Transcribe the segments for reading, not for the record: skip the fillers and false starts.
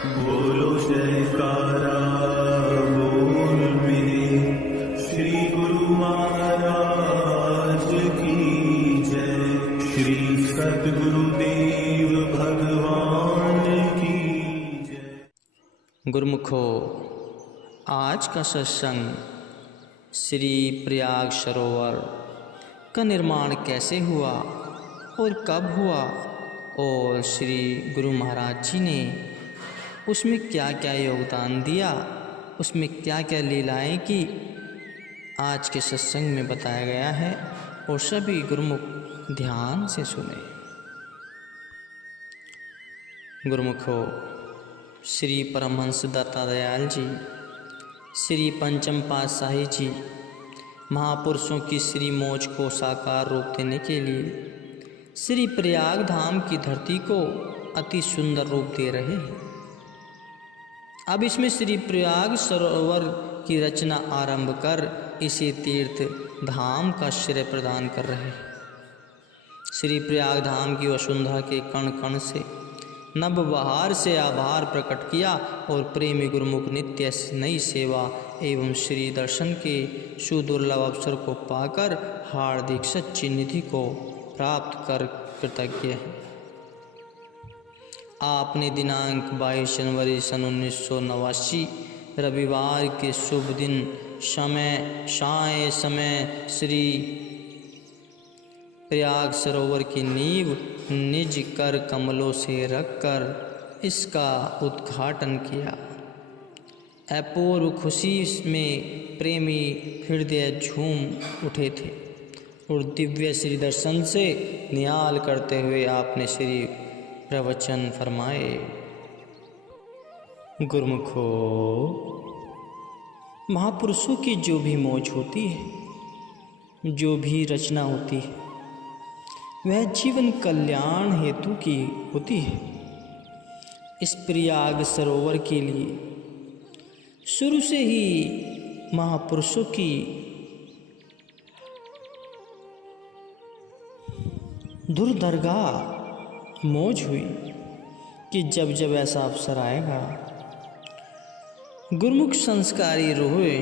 बोलो जयकारा बोल मेरे श्री गुरु महाराज की जय। श्री सद्गुरुदेव भगवान की जय। गुरुमुखो, आज का सत्संग श्री प्रयाग सरोवर का निर्माण कैसे हुआ और कब हुआ और श्री गुरु महाराज जी ने उसमें क्या क्या योगदान दिया, उसमें क्या क्या लीलाएं की, आज के सत्संग में बताया गया है और सभी गुरुमुख ध्यान से सुने। गुरुमुखो, श्री परमहंस दत्तादयाल जी, श्री पंचम पातशाही जी महापुरुषों की श्री मौज को साकार रूप देने के लिए श्री प्रयाग धाम की धरती को अति सुंदर रूप दे रहे हैं। अब इसमें श्री प्रयाग सरोवर की रचना आरंभ कर इसे तीर्थ धाम का श्रेय प्रदान कर रहे हैं। श्री प्रयाग धाम की वसुंधरा के कण कण से नव बहार से आभार प्रकट किया और प्रेमी गुरुमुख नित्य नई सेवा एवं श्री दर्शन के सुदुर्लभ अवसर को पाकर हार्दिक सच्ची निधि को प्राप्त कर कृतज्ञ हैं। आपने दिनांक 22 जनवरी सन 1989 रविवार के शुभ दिन समय श्री प्रयाग सरोवर की नींव निज कर कमलों से रखकर इसका उद्घाटन किया। अपूर्व खुशी में प्रेमी हृदय झूम उठे थे और दिव्य श्री दर्शन से निहाल करते हुए आपने श्री प्रवचन फरमाए। गुरुमुखो, महापुरुषों की जो भी मौज होती है, जो भी रचना होती है, वह जीवन कल्याण हेतु की होती है। इस प्रयाग सरोवर के लिए शुरू से ही महापुरुषों की दुर्दरगाह मौज हुई कि जब जब ऐसा अवसर आएगा, गुरुमुख संस्कारी रूहें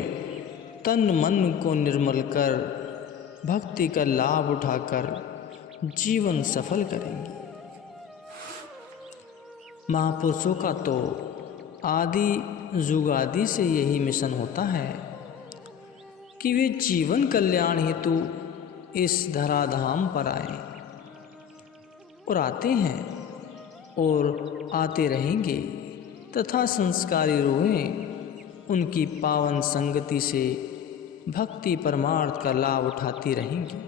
तन मन को निर्मल कर भक्ति का लाभ उठाकर जीवन सफल करेंगी। महापुरुषों का तो आदि जुगादि से यही मिशन होता है कि वे जीवन कल्याण हेतु इस धराधाम पर आए और आते हैं और आते रहेंगे तथा संस्कारी रूहें उनकी पावन संगति से भक्ति परमार्थ का लाभ उठाती रहेंगी।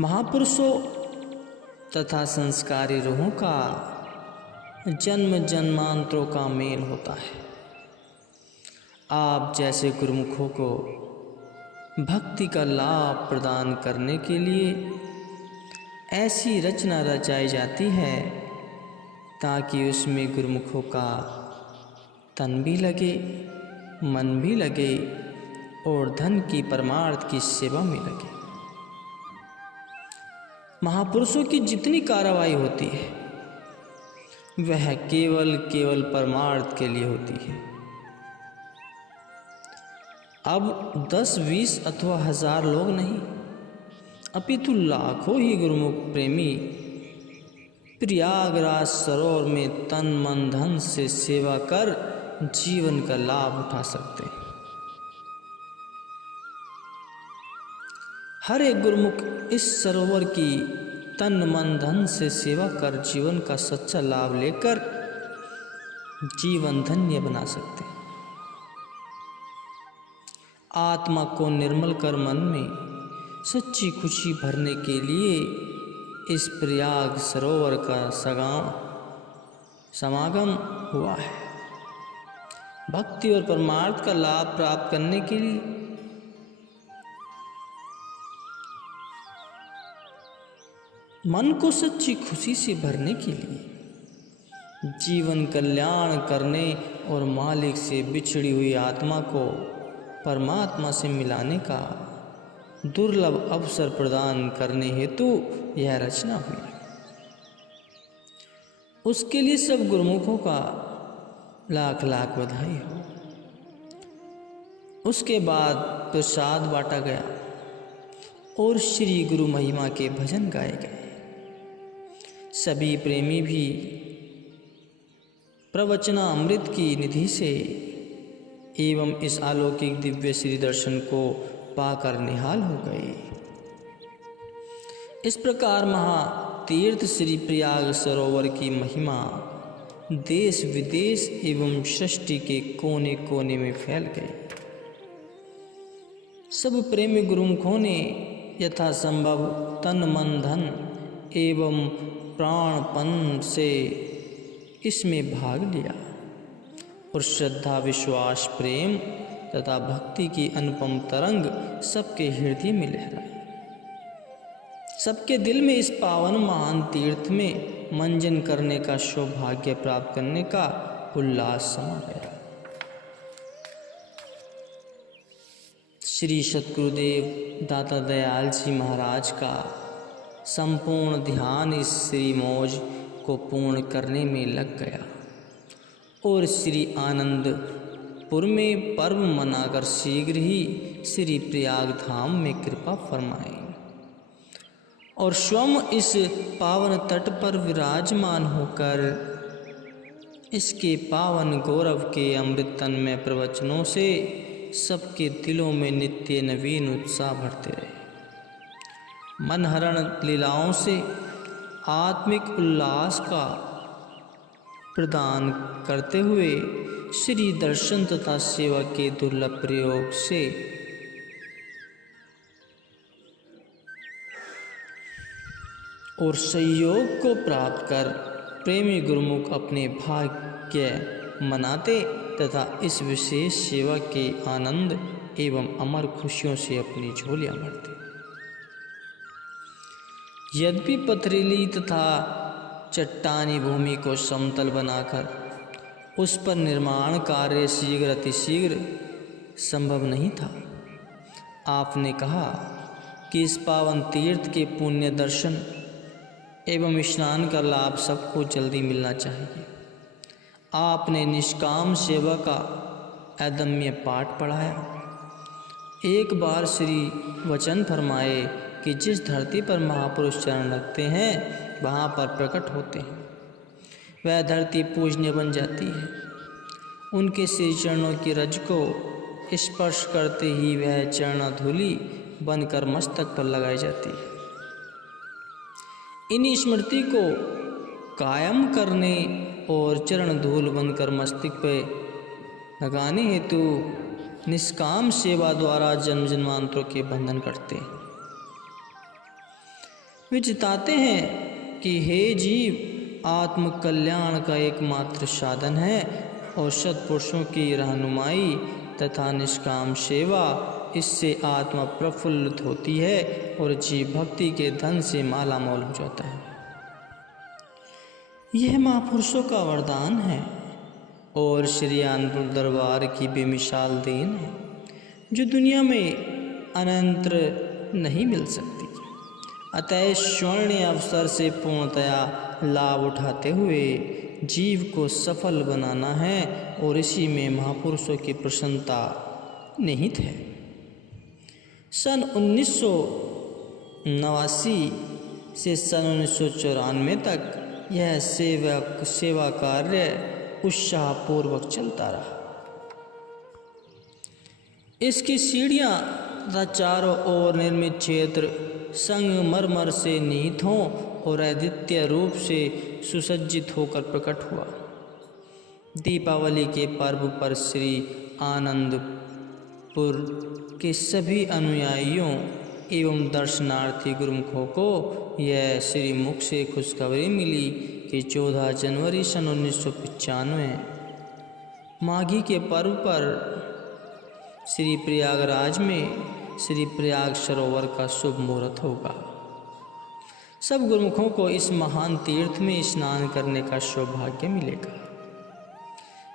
महापुरुषों तथा संस्कारी रूहों का जन्म जन्मांतरों का मेल होता है। आप जैसे गुरुमुखों को भक्ति का लाभ प्रदान करने के लिए ऐसी रचना रचाई जाती है ताकि उसमें गुरुमुखों का तन भी लगे, मन भी लगे और धन की परमार्थ की सेवा में लगे। महापुरुषों की जितनी कार्रवाई होती है वह केवल परमार्थ के लिए होती है। अब 10, 20 अथवा 1000 लोग नहीं, अपितु लाखों ही गुरुमुख प्रेमी प्रयागराज सरोवर में तन मन धन से सेवा कर जीवन का लाभ उठा सकते हैं। हर एक गुरुमुख इस सरोवर की तन मन धन से सेवा कर जीवन का सच्चा लाभ लेकर जीवन धन्य बना सकते हैं। आत्मा को निर्मल कर मन में सच्ची खुशी भरने के लिए इस प्रयाग सरोवर का समागम हुआ है। भक्ति और परमार्थ का लाभ प्राप्त करने के लिए मन को सच्ची खुशी से भरने के लिए जीवन कल्याण करने और मालिक से बिछड़ी हुई आत्मा को परमात्मा से मिलाने का दुर्लभ अवसर प्रदान करने हेतु यह रचना हुई। उसके लिए सब गुरुमुखों का लाख लाख बधाई हो। उसके बाद प्रसाद बांटा गया और श्री गुरु महिमा के भजन गाए गए। सभी प्रेमी भी प्रवचनामृत की निधि से एवं इस अलौकिक दिव्य श्री दर्शन को पाकर निहाल हो गए। इस प्रकार महातीर्थ श्री प्रयाग सरोवर की महिमा देश विदेश एवं सृष्टि के कोने कोने में फैल गई। सब प्रेमी गुरुमुखों ने यथासंभव तन मन धन एवं प्राणपन से इसमें भाग लिया और श्रद्धा विश्वास प्रेम तथा भक्ति की अनुपम तरंग सबके हृदय में लहराई। सबके दिल में इस पावन महान तीर्थ में मंजन करने का सौभाग्य प्राप्त करने का उल्लास समा गया। श्री सतगुरुदेव दाता दयाल जी महाराज का संपूर्ण ध्यान इस श्री मौज को पूर्ण करने में लग गया और श्री आनंदपुर में पर्व मनाकर शीघ्र ही श्री प्रयाग धाम में कृपा फरमाए और स्वयं इस पावन तट पर विराजमान होकर इसके पावन गौरव के अमृतन्मय प्रवचनों से सबके दिलों में नित्य नवीन उत्साह भरते रहे। मनहरण लीलाओं से आत्मिक उल्लास का प्रदान करते हुए श्री दर्शन तथा सेवा के दुर्लभ प्रयोग से और सहयोग को प्राप्त कर प्रेमी गुरुमुख अपने भाग्य मनाते तथा इस विशेष सेवा के आनंद एवं अमर खुशियों से अपनी झोलियां भरते। यद्यपि पथरीली तथा चट्टानी भूमि को समतल बनाकर उस पर निर्माण कार्य शीघ्र अतिशीघ्र संभव नहीं था, आपने कहा कि इस पावन तीर्थ के पुण्य दर्शन एवं स्नान का लाभ सबको जल्दी मिलना चाहिए। आपने निष्काम सेवा का अदम्य पाठ पढ़ाया। एक बार श्री वचन फरमाए कि जिस धरती पर महापुरुष चरण रखते हैं वहाँ पर प्रकट होते हैं, वह धरती पूजनीय बन जाती है। उनके श्री चरणों की रज को स्पर्श करते ही वह चरणाधूलि बनकर मस्तक पर लगाई जाती है। इन स्मृति को कायम करने और चरण धूल बनकर मस्तिष्क पे लगाने हेतु निष्काम सेवा द्वारा जन्म जन्मांतरों के बंधन करते हैं। वे चिताते हैं कि हे जीव आत्म कल्याण का एकमात्र साधन है और सत्पुरुषों की रहनुमाई तथा निष्काम सेवा, इससे आत्मा प्रफुल्लित होती है और जीव भक्ति के धन से माला माल हो जाता है। यह महापुरुषों का वरदान है और श्री आनंदपुर दरबार की बेमिसाल देन है जो दुनिया में अनंत नहीं मिल सकती। अतः स्वर्ण अवसर से पूर्णतया लाभ उठाते हुए जीव को सफल बनाना है और इसी में महापुरुषों की प्रसन्नता निहित है। सन 1989 से सन 1994 तक यह सेवा कार्य उत्साहपूर्वक चलता रहा। इसकी सीढ़ियाँ तथा चारों ओर निर्मित क्षेत्र संगमरमर से निहित हों और अद्वितीय रूप से सुसज्जित होकर प्रकट हुआ। दीपावली के पर्व पर श्री आनंदपुर के सभी अनुयायियों एवं दर्शनार्थी गुरुमुखों को यह श्री मुख से खुशखबरी मिली कि 14 जनवरी सन 1995 माघी के पर्व पर श्री प्रयागराज में श्री प्रयाग सरोवर का शुभ मुहूर्त होगा। सब गुरुमुखों को इस महान तीर्थ में स्नान करने का सौभाग्य मिलेगा।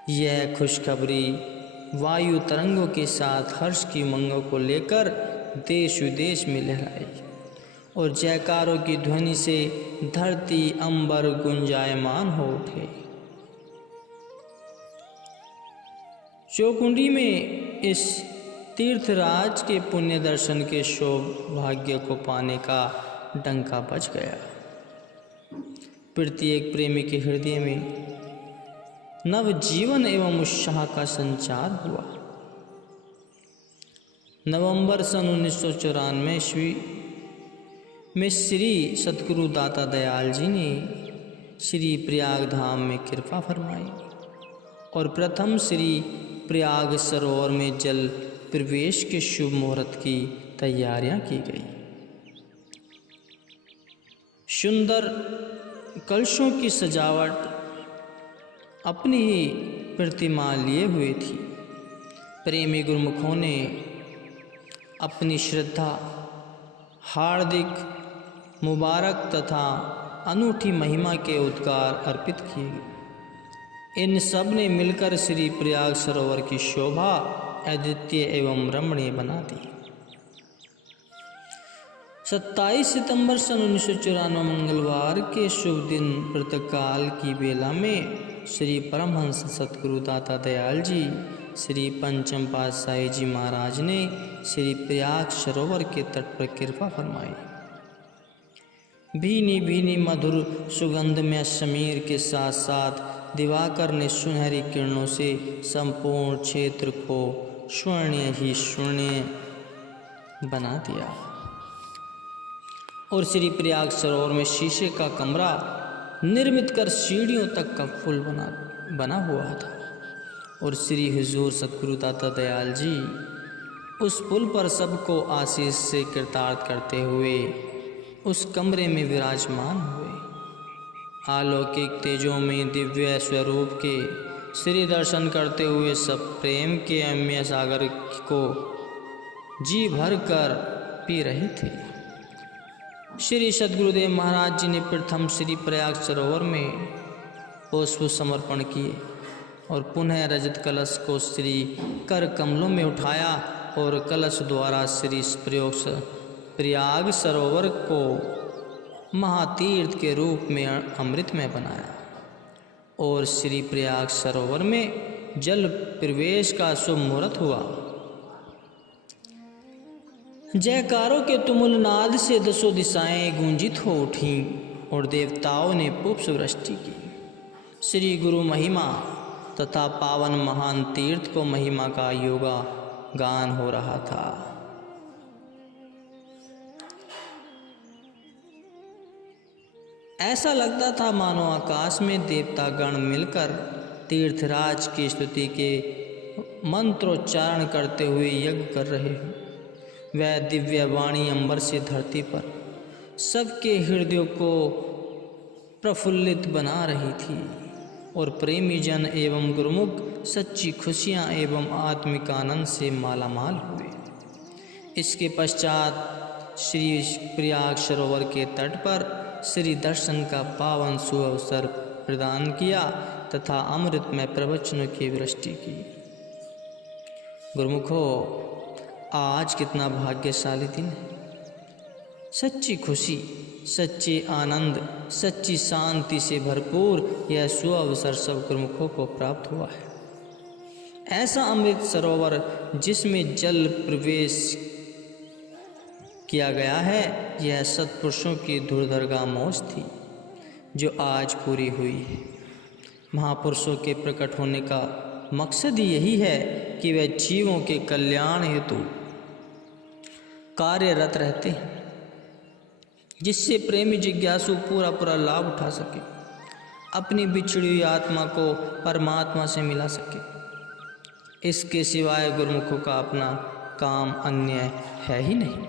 यह खुशखबरी वायु तरंगों के साथ हर्ष की उमंगों को लेकर देश विदेश में लहराई और जयकारों की ध्वनि से धरती अंबर गुंजायमान हो उठे। चौकुंडी में इस तीर्थराज के पुण्य दर्शन के सौभाग्य को पाने का डंका बज गया। प्रत्येक प्रेमी के हृदय में नव जीवन एवं उत्साह का संचार हुआ। नवंबर सन 1994 ईस्वी में श्री सतगुरु दाता दयाल जी ने श्री प्रयाग धाम में कृपा फरमाई और प्रथम श्री प्रयाग सरोवर में जल प्रवेश के शुभ मुहूर्त की तैयारियां की गई। सुंदर कलशों की सजावट अपनी ही प्रतिमा लिए हुए थी। प्रेमी गुरुमुखों ने अपनी श्रद्धा, हार्दिक मुबारक तथा अनूठी महिमा के उद्गार अर्पित किए। इन सब ने मिलकर श्री प्रयाग सरोवर की शोभा अद्वितीय एवं रमणीय बना दी। 27 सितंबर सन 1994 मंगलवार के शुभ दिन प्रातःकाल की बेला में श्री परमहंस सतगुरु दाता दयाल जी श्री पंचम पातशाही जी महाराज ने श्री प्रयाग सरोवर के तट पर कृपा फरमाई। भीनी भीनी मधुर सुगंध में समीर के साथ साथ दिवाकर ने सुनहरी किरणों से संपूर्ण क्षेत्र को स्वर्णीय ही स्वर्णीय बना दिया और श्री प्रयाग सरोवर में शीशे का कमरा निर्मित कर सीढ़ियों तक का पुल बना हुआ था और श्री हुजूर सतगुरु दाता दयाल जी उस पुल पर सबको आशीष से कृतार्थ करते हुए उस कमरे में विराजमान हुए। अलौकिक तेजों में दिव्य स्वरूप के श्री दर्शन करते हुए सब प्रेम के अम्य सागर को जी भर कर पी रहे थे। श्री सद्गुरुदेव महाराज जी ने प्रथम श्री प्रयाग सरोवर में पुष्प समर्पण किए और पुनः रजत कलश को श्री कर कमलों में उठाया और कलश द्वारा श्री प्रयाग सरोवर को महातीर्थ के रूप में अमृतमय बनाया और श्री प्रयाग सरोवर में जल प्रवेश का शुभ मुहूर्त हुआ। जयकारों के तुमुल नाद से दसों दिशाएं गूंजित हो उठीं और देवताओं ने पुष्प वृष्टि की। श्री गुरु महिमा तथा पावन महान तीर्थ को महिमा का योगा गान हो रहा था। ऐसा लगता था मानो आकाश में देवतागण मिलकर तीर्थराज की स्तुति के मंत्रोच्चारण करते हुए यज्ञ कर रहे हैं। वह दिव्य वाणी अंबर से धरती पर सबके हृदयों को प्रफुल्लित बना रही थी और प्रेमी जन एवं गुरुमुख सच्ची खुशियाँ एवं आत्मिक आनंद से मालामाल हुए। इसके पश्चात श्री प्रयाग सरोवर के तट पर श्री दर्शन का पावन सुअवसर प्रदान किया तथा अमृतमय प्रवचनों की वृष्टि की। गुरुमुखो, आज कितना भाग्यशाली दिन है। सच्ची खुशी, सच्चे आनंद, सच्ची शांति से भरपूर यह सुअवसर सब गुरुमुखों को प्राप्त हुआ है। ऐसा अमृत सरोवर जिसमें जल प्रवेश किया गया है, यह सत्पुरुषों की दुर्दर्गा मौज थी जो आज पूरी हुई है। महापुरुषों के प्रकट होने का मकसद यही है कि वे जीवों के कल्याण हेतु कार्यरत रहते हैं, जिससे प्रेमी जिज्ञासु पूरा लाभ उठा सके, अपनी बिछड़ी हुई आत्मा को परमात्मा से मिला सके। इसके सिवाय गुरुमुखों का अपना काम अन्य है ही नहीं।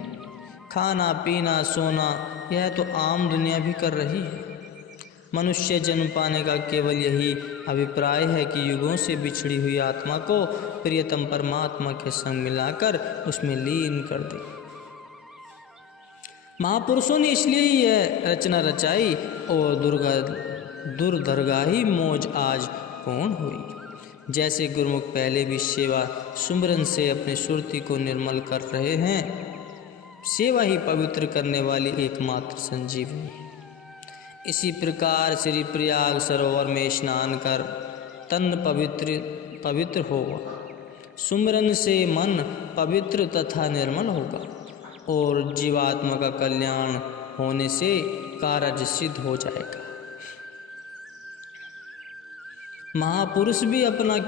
खाना पीना सोना यह तो आम दुनिया भी कर रही है। मनुष्य जन्म पाने का केवल यही अभिप्राय है कि युगों से बिछड़ी हुई आत्मा को प्रियतम परमात्मा के संग मिलाकर उसमें लीन कर दे। महापुरुषों ने इसलिए यह रचना रचाई और दुर्दरगाही मौज आज पूर्ण हुई। जैसे गुरुमुख पहले भी सेवा सुमरन से अपनी सुरति को निर्मल कर रहे हैं, सेवा ही पवित्र करने वाली एकमात्र संजीवनी है। इसी प्रकार श्री प्रयाग सरोवर में स्नान कर तन पवित्र होगा, सुमिरन से मन पवित्र तथा निर्मल होगा और जीवात्मा का कल्याण होने से कार्य सिद्ध हो जाएगा। महापुरुष भी अपना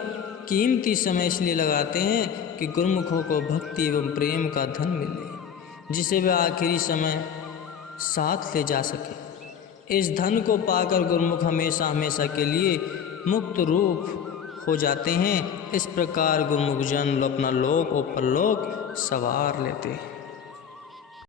कीमती समय इसलिए लगाते हैं कि गुरुमुखों को भक्ति एवं प्रेम का धन मिले, जिसे वे आखिरी समय साथ ले जा सके। इस धन को पाकर गुरुमुख हमेशा हमेशा के लिए मुक्त रूप हो जाते हैं। इस प्रकार गुरुमुख जन अपना लोक और परलोक सवार लेते हैं।